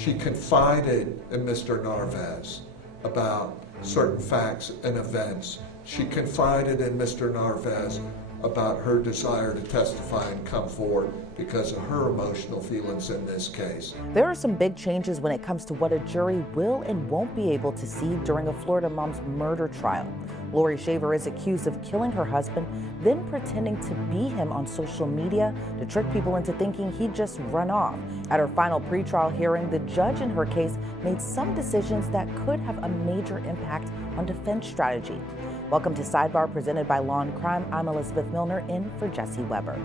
She confided in Mr. Narvaez about certain facts and events. She confided in Mr. Narvaez about her desire to testify and come forward because of her emotional feelings in this case. There are some big changes when it comes to what a jury will and won't be able to see during a Florida mom's murder trial. Laurie Shaver is accused of killing her husband, then pretending to be him on social media to trick people into thinking he'd just run off. At her final pretrial hearing, the judge in her case made some decisions that could have a major impact on defense strategy. Welcome to Sidebar, presented by Law&Crime. I'm Elizabeth Millner, in for Jesse Weber.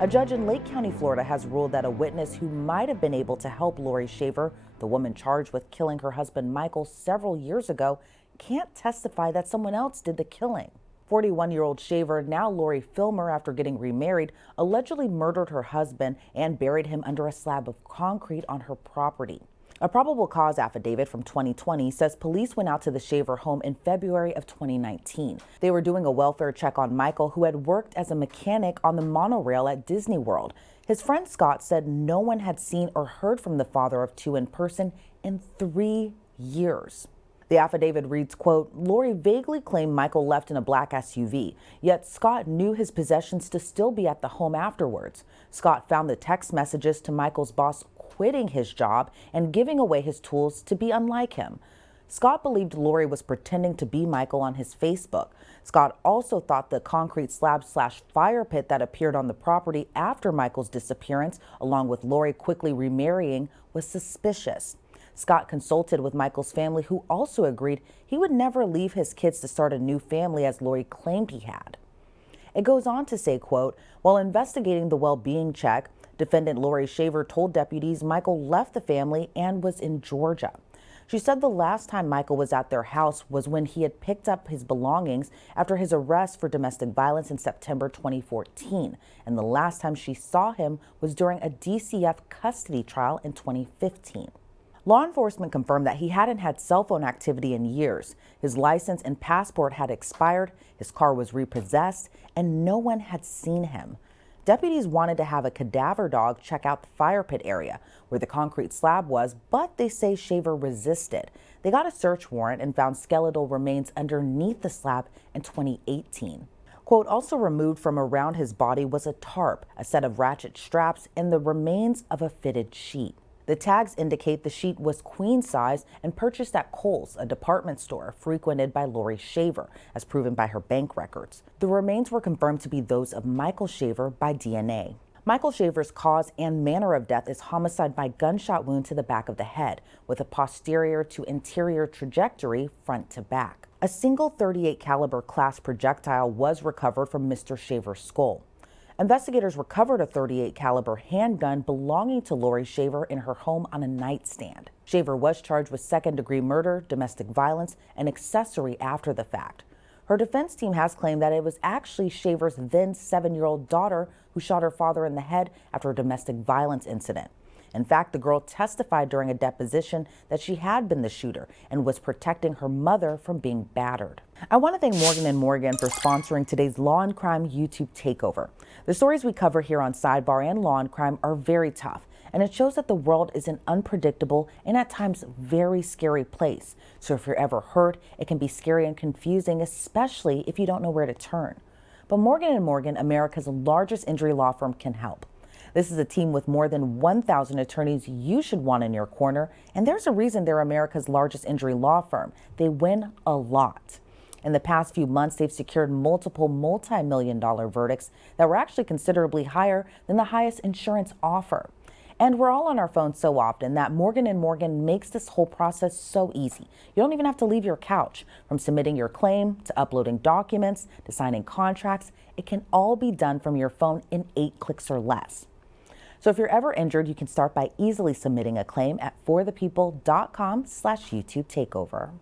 A judge in Lake County, Florida, has ruled that a witness who might have been able to help Laurie Shaver, the woman charged with killing her husband Michael several years ago, can't testify that someone else did the killing. 41-year-old Shaver, now Lori Filmer, after getting remarried, allegedly murdered her husband and buried him under a slab of concrete on her property. A probable cause affidavit from 2020 says police went out to the Shaver home in February of 2019. They were doing a welfare check on Michael, who had worked as a mechanic on the monorail at Disney World. His friend Scott said no one had seen or heard from the father of two in person in 3 years. The affidavit reads, quote, Lori vaguely claimed Michael left in a black SUV, yet Scott knew his possessions to still be at the home afterwards. Scott found the text messages to Michael's boss quitting his job and giving away his tools to be unlike him. Scott believed Lori was pretending to be Michael on his Facebook. Scott also thought the concrete slab/fire pit that appeared on the property after Michael's disappearance, along with Lori quickly remarrying, was suspicious. Scott consulted with Michael's family, who also agreed he would never leave his kids to start a new family as Lori claimed he had. It goes on to say, quote, while investigating the well-being check, defendant Laurie Shaver told deputies Michael left the family and was in Georgia. She said the last time Michael was at their house was when he had picked up his belongings after his arrest for domestic violence in September 2014. And the last time she saw him was during a DCF custody trial in 2015. Law enforcement confirmed that he hadn't had cell phone activity in years. His license and passport had expired, his car was repossessed, and no one had seen him. Deputies wanted to have a cadaver dog check out the fire pit area where the concrete slab was, but they say Shaver resisted. They got a search warrant and found skeletal remains underneath the slab in 2018. Quote, also removed from around his body was a tarp, a set of ratchet straps, and the remains of a fitted sheet. The tags indicate the sheet was queen size and purchased at Kohl's, a department store frequented by Laurie Shaver, as proven by her bank records. The remains were confirmed to be those of Michael Shaver by DNA. Michael Shaver's cause and manner of death is homicide by gunshot wound to the back of the head, with a posterior to interior trajectory front to back. A single .38 caliber class projectile was recovered from Mr. Shaver's skull. Investigators recovered a .38 caliber handgun belonging to Laurie Shaver in her home on a nightstand. Shaver was charged with second-degree murder, domestic violence, and accessory after the fact. Her defense team has claimed that it was actually Shaver's then 7-year-old daughter who shot her father in the head after a domestic violence incident. In fact, the girl testified during a deposition that she had been the shooter and was protecting her mother from being battered. I want to thank Morgan & Morgan for sponsoring today's Law & Crime YouTube takeover. The stories we cover here on Sidebar and Law & Crime are very tough, and it shows that the world is an unpredictable and at times very scary place. So if you're ever hurt, it can be scary and confusing, especially if you don't know where to turn. But Morgan & Morgan, America's largest injury law firm, can help. This is a team with more than 1,000 attorneys you should want in your corner, and there's a reason they're America's largest injury law firm. They win a lot. In the past few months, they've secured multiple multi-million-dollar verdicts that were actually considerably higher than the highest insurance offer. And we're all on our phones so often that Morgan & Morgan makes this whole process so easy. You don't even have to leave your couch. From submitting your claim to uploading documents to signing contracts, it can all be done from your phone in 8 clicks or less. So if you're ever injured, you can start by easily submitting a claim at forthepeople.com/YouTube takeover.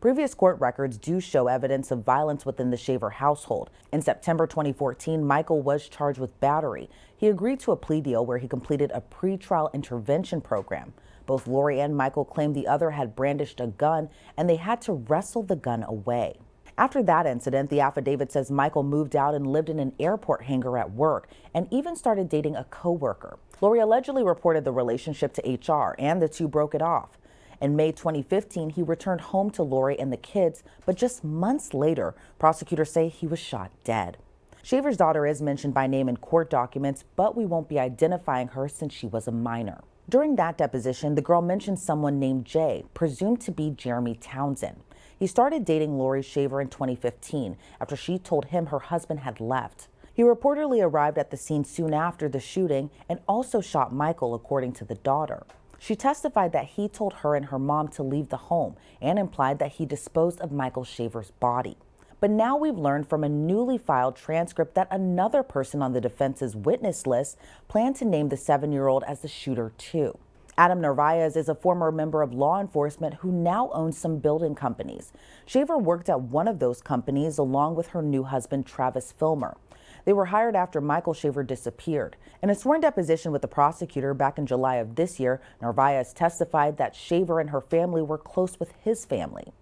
Previous court records do show evidence of violence within the Shaver household. In September 2014, Michael was charged with battery. He agreed to a plea deal where he completed a pretrial intervention program. Both Laurie and Michael claimed the other had brandished a gun and they had to wrestle the gun away. After that incident, the affidavit says Michael moved out and lived in an airport hangar at work and even started dating a coworker. Laurie allegedly reported the relationship to HR and the two broke it off. In May 2015, he returned home to Laurie and the kids, but just months later, prosecutors say he was shot dead. Shaver's daughter is mentioned by name in court documents, but we won't be identifying her since she was a minor. During that deposition, the girl mentioned someone named Jay, presumed to be Jeremy Townsend. He started dating Laurie Shaver in 2015 after she told him her husband had left. He reportedly arrived at the scene soon after the shooting and also shot Michael, according to the daughter. She testified that he told her and her mom to leave the home and implied that he disposed of Michael Shaver's body. But now we've learned from a newly filed transcript that another person on the defense's witness list planned to name the 7-year-old as the shooter too. Adam Narvaez is a former member of law enforcement who now owns some building companies. Shaver worked at one of those companies along with her new husband, Travis Filmer. They were hired after Michael Shaver disappeared. In a sworn deposition with the prosecutor back in July of this year, Narvaez testified that Shaver and her family were close with his family.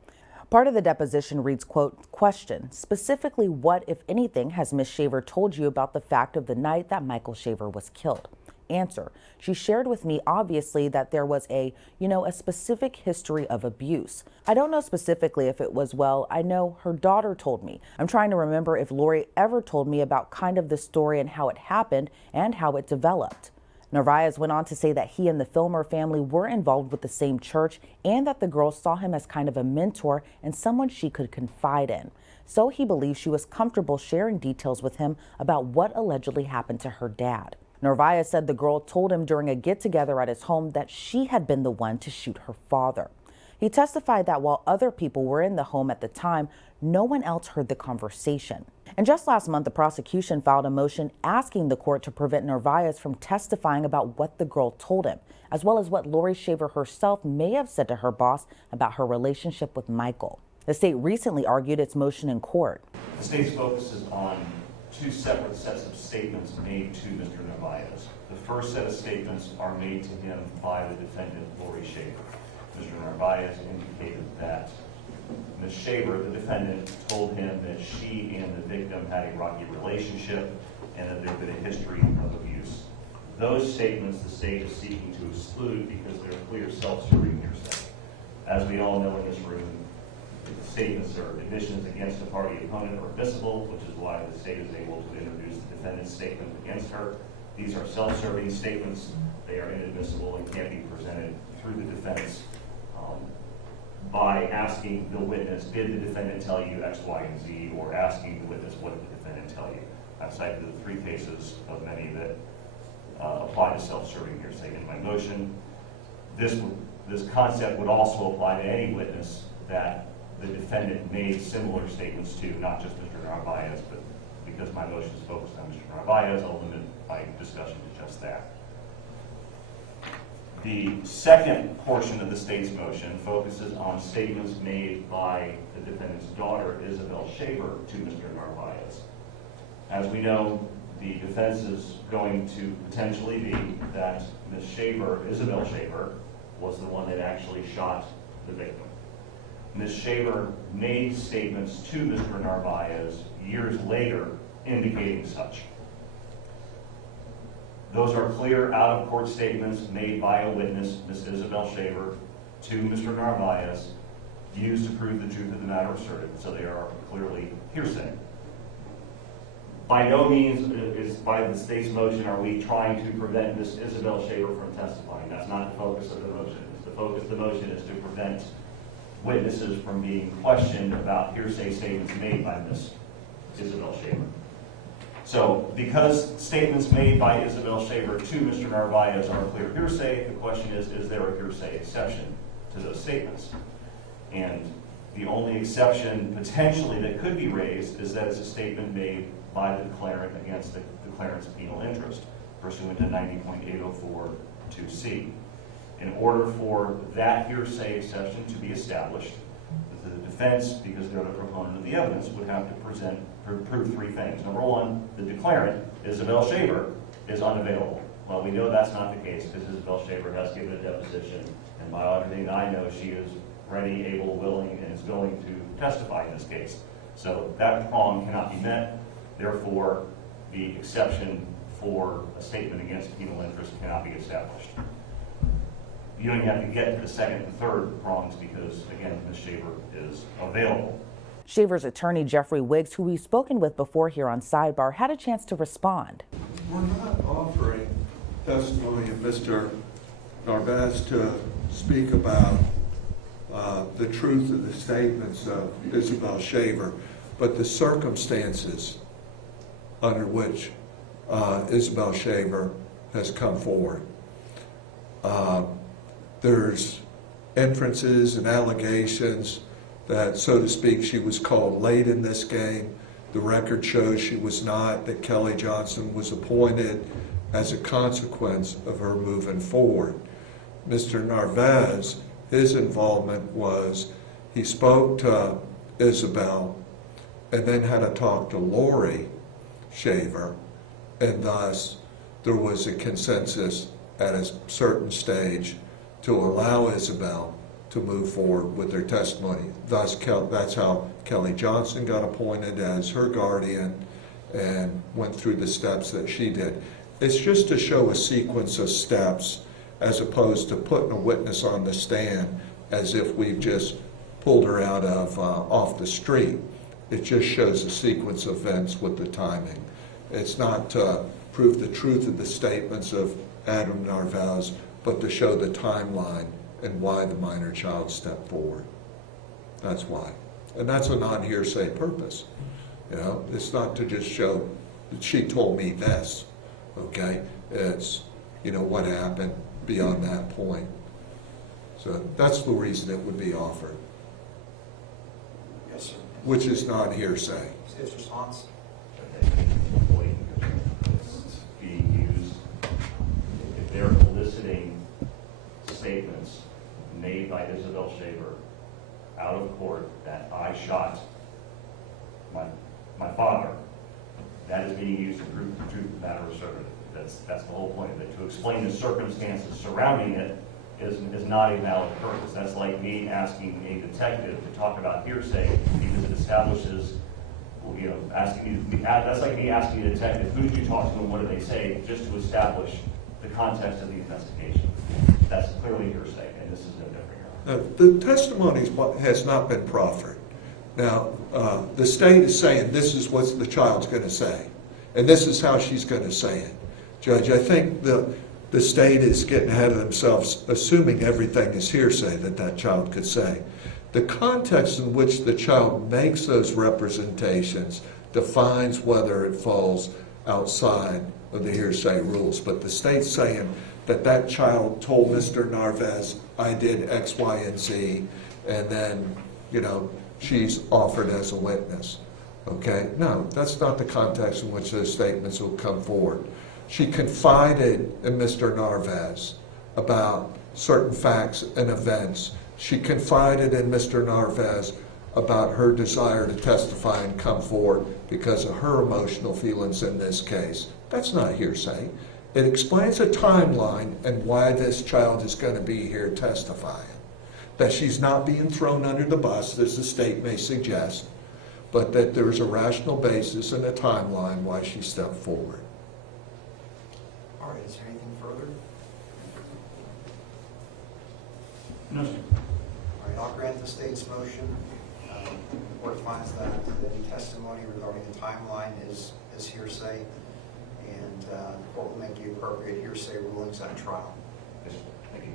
Part of the deposition reads, quote, question, specifically what, if anything, has Miss Shaver told you about the fact of the night that Michael Shaver was killed? Answer, she shared with me obviously that there was a specific history of abuse. I don't know specifically if it was, well, I know her daughter told me. I'm trying to remember if Laurie ever told me about kind of the story and how it happened and how it developed. Narvaez went on to say that he and the Filmer family were involved with the same church and that the girl saw him as kind of a mentor and someone she could confide in. So he believes she was comfortable sharing details with him about what allegedly happened to her dad. Narvaez said the girl told him during a get-together at his home that she had been the one to shoot her father. He testified that while other people were in the home at the time, no one else heard the conversation. And just last month, the prosecution filed a motion asking the court to prevent Narvaez from testifying about what the girl told him, as well as what Laurie Shaver herself may have said to her boss about her relationship with Michael. The state recently argued its motion in court. The state focuses on two separate sets of statements made to Mr. Narvaez. The first set of statements are made to him by the defendant, Laurie Shaver. Mr. Narvaez indicated that Ms. Shaver, the defendant, told him that she and the victim had a rocky relationship and that there had been a history of abuse. Those statements the state is seeking to exclude because they're clear self-serving hearsay. As we all know in this room, statements or admissions against a party opponent are admissible, which is why the state is able to introduce the defendant's statement against her. These are self-serving statements. They are inadmissible and can't be presented through the defense by asking the witness, did the defendant tell you X, Y, and Z, or asking the witness, what did the defendant tell you? I've cited the 3 cases of many that apply to self-serving hearsay in my motion. This concept would also apply to any witness that the defendant made similar statements to, not just Mr. Narvaez, but because my motion is focused on Mr. Narvaez, I'll limit my discussion to just that. The second portion of the state's motion focuses on statements made by the defendant's daughter, Isabel Shaver, to Mr. Narvaez. As we know, the defense is going to potentially be that Ms. Shaver, Isabel Shaver, was the one that actually shot the victim. Ms. Shaver made statements to Mr. Narvaez years later indicating such. Those are clear out-of-court statements made by a witness, Ms. Isabel Shaver, to Mr. Narvaez, used to prove the truth of the matter asserted, so they are clearly hearsay. By no means is by the state's motion are we trying to prevent Ms. Isabel Shaver from testifying. That's not the focus of the motion. The focus of the motion is to prevent witnesses from being questioned about hearsay statements made by Ms. Isabel Shaver. So, because statements made by Isabel Shaver to Mr. Narvaez are clear hearsay, the question is there a hearsay exception to those statements? And the only exception potentially that could be raised is that it's a statement made by the declarant against the declarant's penal interest, pursuant to 90.804(2)(c). In order for that hearsay exception to be established, the defense, because they're the proponent of the evidence, would have to prove 3 things. Number 1, the declarant, Isabel Shaver, is unavailable. Well, we know that's not the case because Isabel Shaver has given a deposition, and by everything I know, she is ready, able, willing, and is going to testify in this case. So that prong cannot be met, therefore, the exception for a statement against penal interest cannot be established. You don't even have to get to the second and third prongs because, again, Ms. Shaver is available. Shaver's attorney, Jeffrey Wiggs, who we've spoken with before here on Sidebar, had a chance to respond. We're not offering testimony of Mr. Narvaez to speak about the truth of the statements of Isabel Shaver, but the circumstances under which Isabel Shaver has come forward. There's inferences and allegations that, so to speak, she was called late in this game. The record shows she was not, that Kelly Johnson was appointed as a consequence of her moving forward. Mr. Narvaez, his involvement was he spoke to Isabel and then had a talk to Laurie Shaver, and thus there was a consensus at a certain stage to allow Isabel to move forward with their testimony. Thus, that's how Kelly Johnson got appointed as her guardian and went through the steps that she did. It's just to show a sequence of steps as opposed to putting a witness on the stand as if we've just pulled her out of off the street. It just shows a sequence of events with the timing. It's not to prove the truth of the statements of Adam Narvaez, but to show the timeline and why the minor child stepped forward. That's why. And that's a non-hearsay purpose. You know, it's not to just show that she told me this, okay? It's, you know, what happened beyond that point. So that's the reason it would be offered. Yes, sir. Which is non-hearsay. His response? It's being used, if they're eliciting statements made by Isabel Shaver out of court that I shot my father, that is being used to prove the truth of the matter asserted. That's the whole point of it. To explain the circumstances surrounding it is not a valid purpose. That's like me asking a detective to talk about hearsay because it establishes, you know, that's like me asking a detective, who did you talk to and what did they say, just to establish the context of the investigation. That's clearly hearsay, and this is no different. The testimony has not been proffered. Now, the state is saying this is what the child's going to say, and this is how she's going to say it. Judge, I think the state is getting ahead of themselves, assuming everything is hearsay that child could say. The context in which the child makes those representations defines whether it falls outside of the hearsay rules. But the state's saying that child told Mr. Narvaez, I did X, Y, and Z, and then, you know, she's offered as a witness. Okay? No, that's not the context in which those statements will come forward. She confided in Mr. Narvaez about certain facts and events. She confided in Mr. Narvaez about her desire to testify and come forward because of her emotional feelings in this case. That's not hearsay. It explains a timeline and why this child is going to be here testifying. That she's not being thrown under the bus, as the state may suggest, but that there's a rational basis and a timeline why she stepped forward. All right, is there anything further? No, sir. All right, I'll grant the state's motion. The court finds that any testimony regarding the timeline is hearsay, and the court will make the appropriate hearsay rulings at trial. Yes, sir. Thank you.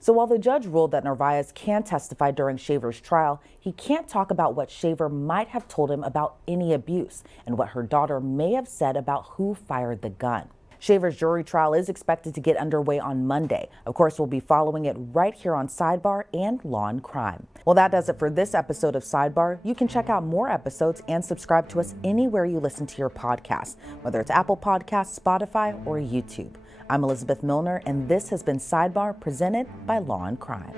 So while the judge ruled that Narvaez can testify during Shaver's trial, he can't talk about what Shaver might have told him about any abuse and what her daughter may have said about who fired the gun. Shaver's jury trial is expected to get underway on Monday. Of course, we'll be following it right here on Sidebar and Law&Crime. Well, that does it for this episode of Sidebar. You can check out more episodes and subscribe to us anywhere you listen to your podcasts, whether it's Apple Podcasts, Spotify, or YouTube. I'm Elizabeth Millner, and this has been Sidebar presented by Law&Crime.